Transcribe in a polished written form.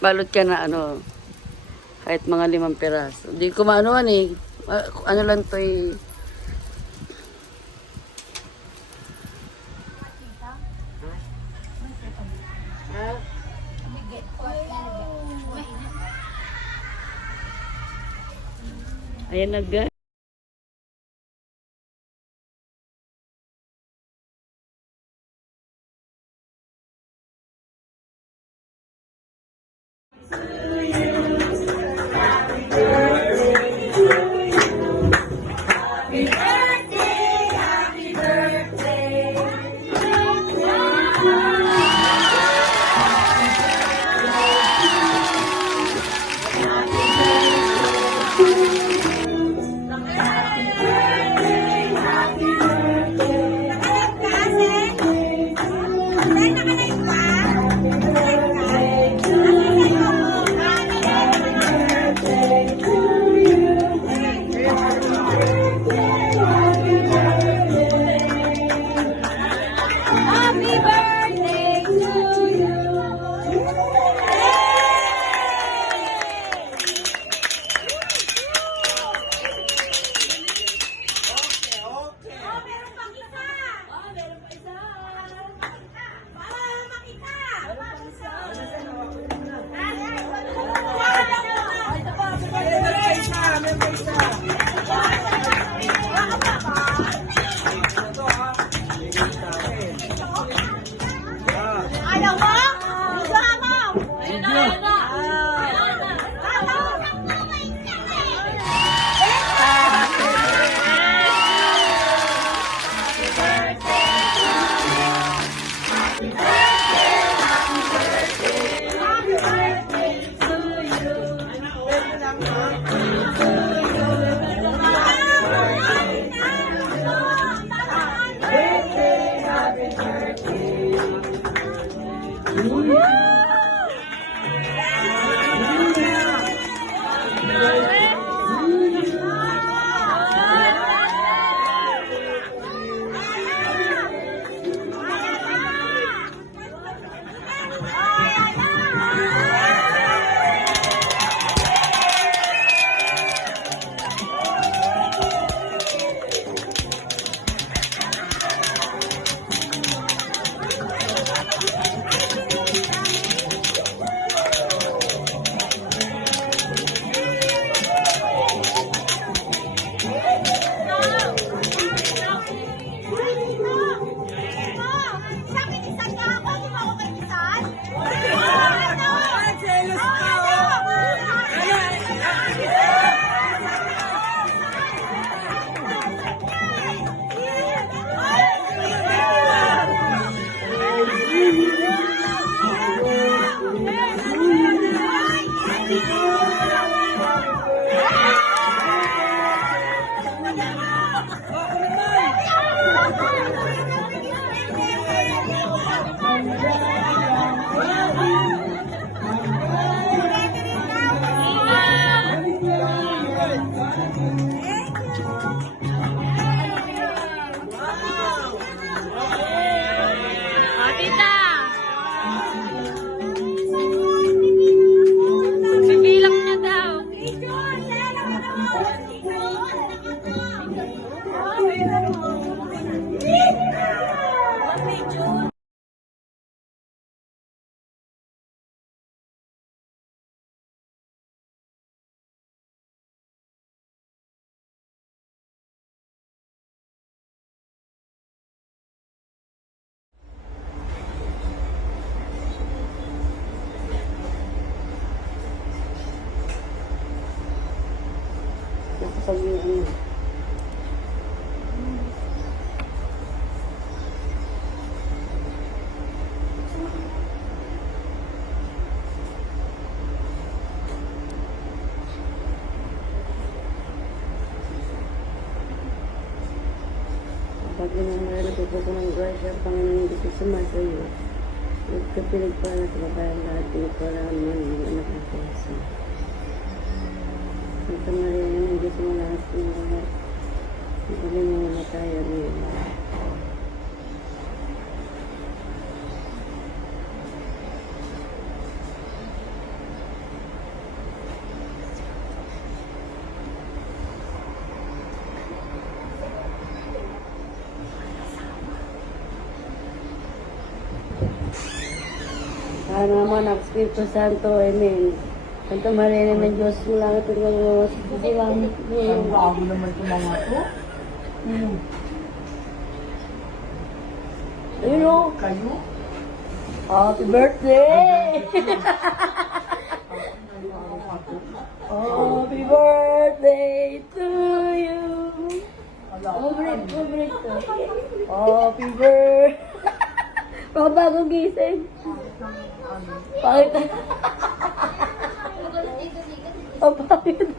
balot ka na ano, kahit mga 5 piraso. Hindi ko maanuhan eh. Ano lang to eh. Ayan na guys. Pag yung ano. Pag yung mga natuto ko ng grasya, Panginoon dito sumasa iyo. Nagkapilig pa na trabayan lahat ng paraman ng anak ng Kristo. Santa Maria ng Diyos mo lahat ng lahat. Magaling mo namatay rin. Sana naman ang Espiritu Santo, amen. Santo Maria ng Diyos, mula ito ng mga salamat Ang mo. bago naman itong mga to. Ayun o. Kayo? Happy birthday! Happy birthday to you! Favorite to. Happy birthday! Pagbago gising. Bakit? Oh, bakit?